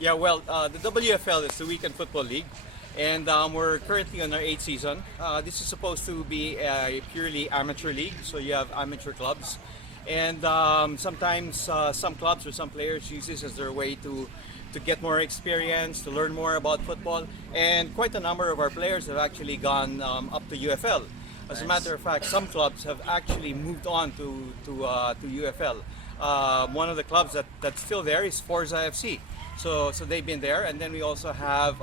Yeah, well, the WFL is the Weekend Football League, and we're currently on our eighth season. This is supposed to be a purely amateur league, so you have amateur clubs, and sometimes some clubs or some players use this as their way to get more experience, to learn more about football, and quite a number of our players have actually gone up to UFL. As a matter of fact, some clubs have actually moved on to UFL. One of the clubs that's still there is Forza FC. So they've been there, and then we also have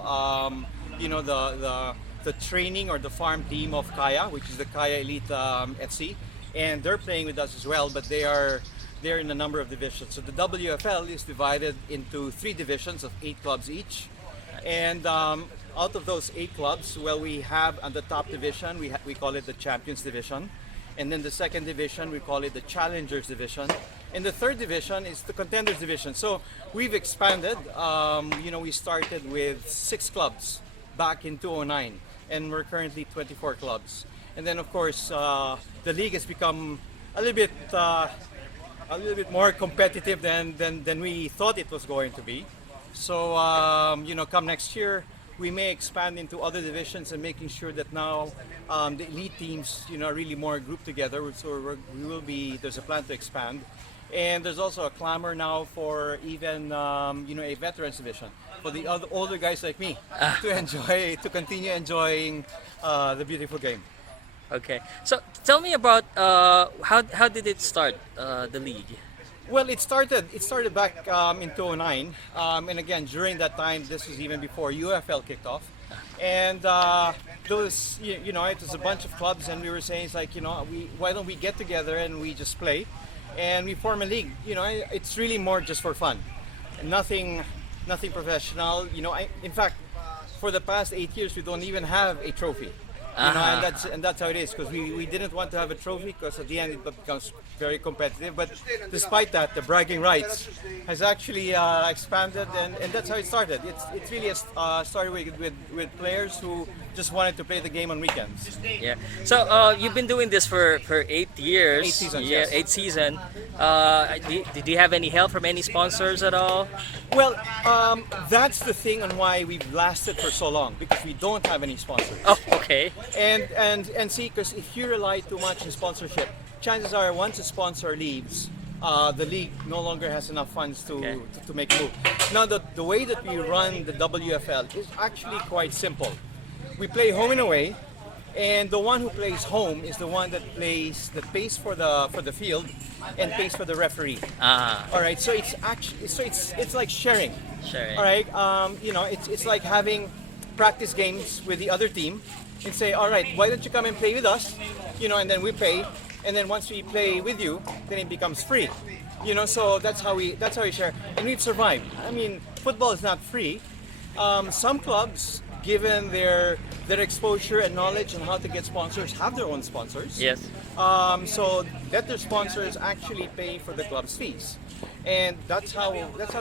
the training or the farm team of Kaya, which is the Kaya Elite FC, and they're playing with us as well. But they're in a number of divisions. So the WFL is divided into three divisions of 8 clubs each, and out of those 8 clubs, well, we have on the top division we call it the Champions Division, and then the second division we call it the Challengers Division. And the third division is the Contenders Division. So we've expanded. We started with 6 clubs back in 2009, and we're currently 24 clubs. And then, of course, the league has become a little bit more competitive than we thought it was going to be. So, come next year, we may expand into other divisions and making sure that now the elite teams, are really more grouped together. So there's a plan to expand. And there's also a clamor now for even a veterans division for the other older guys like me to continue enjoying the beautiful game. Okay, so tell me about how did it start, the league? Well, it started back in 2009, and again during that time, this was even before UFL kicked off, and there was it was a bunch of clubs, and we were saying it's like why don't we get together and we just play. And we form a league. It's really more just for fun, nothing professional. In fact, for the past 8 years, we don't even have a trophy. And that's how it is, because we didn't want to have a trophy, because at the end it becomes very competitive. But despite that, the bragging rights has actually expanded, and that's how it started. It's really started with players who just wanted to play the game on weekends. Yeah. So you've been doing this for 8 years. 8 seasons. Yeah, Yes. 8 season. Did you have any help from any sponsors at all? Well, that's the thing on why we've lasted for so long, because we don't have any sponsors. Oh, okay. And see, because if you rely too much on sponsorship, chances are once a sponsor leaves, the league no longer has enough funds to make a move. Now, the way that we run the WFL is actually quite simple. We play home and away, and the one who plays home is the one that pays for the field and pays for the referee. All right, so it's like sharing. Sharing. All right, it's like having practice games with the other team and say, all right, why don't you come and play with us? And then we pay, and then once we play with you, then it becomes free. So that's how we share, and we've survived. I mean, football is not free. Some clubs, given their exposure and knowledge on how to get sponsors, have their own sponsors. Yes. So let their sponsors actually pay for the club's fees, and that's how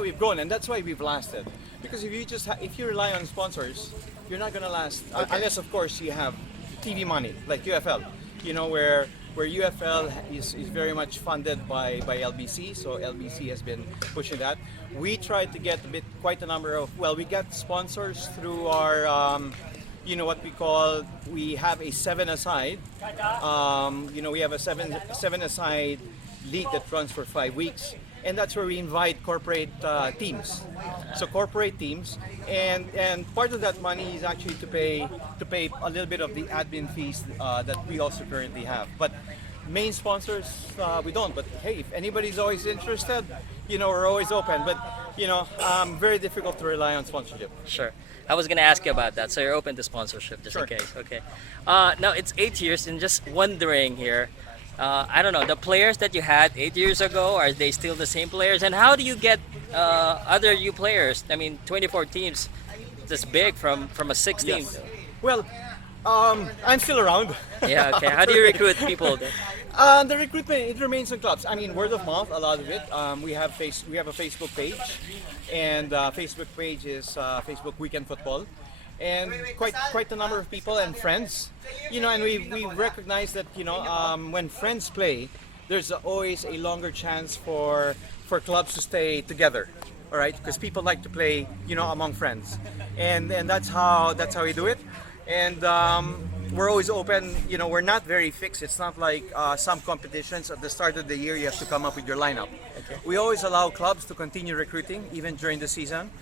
we've grown, and that's why we've lasted. Because if you rely on sponsors, you're not gonna last unless, of course, you have TV money like UFL. Where UFL is very much funded by LBC, so LBC has been pushing that. We tried to get quite a number of, we got sponsors through our, we have a 7-a-side. We have a seven-a-side league that runs for 5 weeks, and that's where we invite corporate teams. So corporate teams, and part of that money is actually to pay a little bit of the admin fees that we also currently have. But main sponsors, we don't. But hey, if anybody's always interested, we're always open. But very difficult to rely on sponsorship. Sure. I was gonna ask you about that. So you're open to sponsorship, just in Sure. case. Okay. Now it's 8 years, and just wondering here. I don't know, the players that you had 8 years ago, are they still the same players? And how do you get other new players? I mean, 24 teams, that's big from a 16. Yes. Well, I'm still around. Yeah, okay. How do you recruit people then? The recruitment, it remains on clubs. I mean, word of mouth, a lot of it. We have a Facebook page, and Facebook page is Facebook Weekend Football, and quite a number of people and friends. And we recognize that when friends play, there's always a longer chance for clubs to stay together. all right, because people like to play, among friends, and that's how we do it, and we're always open. We're not very fixed. It's not like some competitions at the start of the year you have to come up with your lineup. Okay. We always allow clubs to continue recruiting even during the season,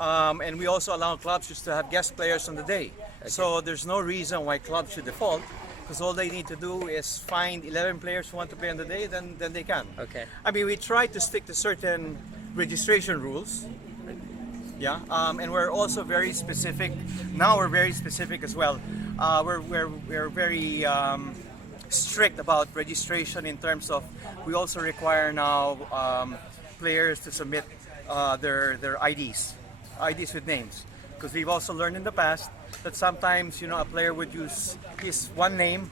and we also allow clubs just to have guest players on the day. So there's no reason why clubs should default, because all they need to do is find 11 players who want to play on the day, then they can. Okay. I mean, we try to stick to certain registration rules. Yeah, and we're also very specific. Now we're very specific as well. We're very strict about registration in terms of, we also require now players to submit their IDs with names, because we've also learned in the past that sometimes a player would use his one name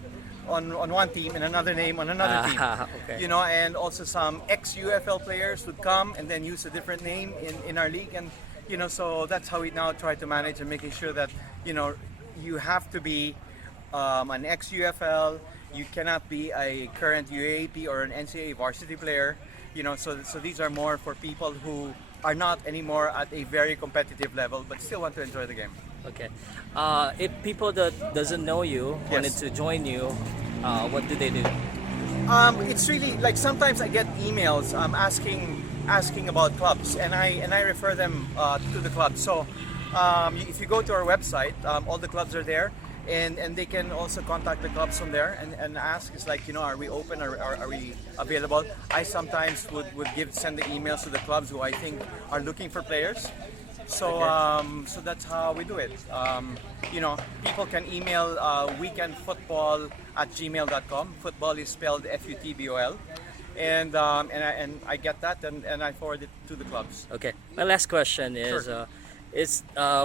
on one team and another name on another team. Okay. And also some ex-UFL players would come and then use a different name in our league, and so that's how we now try to manage and making sure that you have to be an ex-UFL. You cannot be a current UAAP or an NCAA varsity player. So these are more for people who are not anymore at a very competitive level but still want to enjoy the game. Okay. If people that doesn't know you wanted to join you, what do they do? It's really like, sometimes I get emails asking about clubs, and I refer them to the club. So if you go to our website, all the clubs are there, and they can also contact the clubs from there and ask. It's like, are we open, are we available? I sometimes would send the emails to the clubs who I think are looking for players. So so that's how we do it. People can email weekendfootball@gmail.com. Football is spelled FUTBOL. And I get that, and I forward it to the clubs. Okay. My last question is, Sure.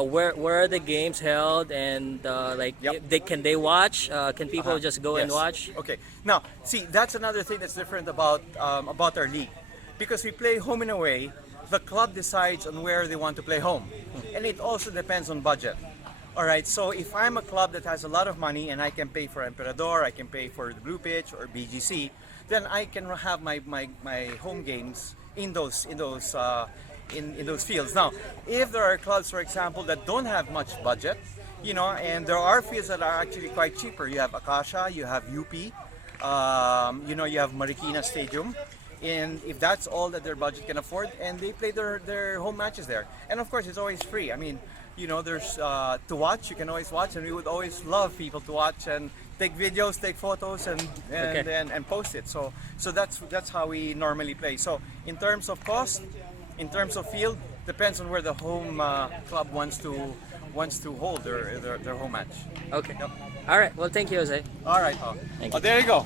Where are the games held, and can they watch? Can people just go and Yes. watch? Okay. Now, see, that's another thing that's different about our league, because we play home and away. The club decides on where they want to play home, and it also depends on budget. All right. So if I'm a club that has a lot of money and I can pay for Emperador, I can pay for the Blue Pitch or BGC, then I can have my home games in those fields. Now, if there are clubs, for example, that don't have much budget, and there are fields that are actually quite cheaper. You have Acacia, you have UP, you have Marikina Stadium, and if that's all that their budget can afford, and they play their home matches there, and of course it's always free. I mean, there's to watch. You can always watch, and we would always love people to watch and take videos, take photos, and post it. So that's how we normally play. So in terms of cost, in terms of field, depends on where the home club wants to hold their home match. Okay. Yep. All right. Well, thank you, Jose. All right. Thank Oh, you. there you go.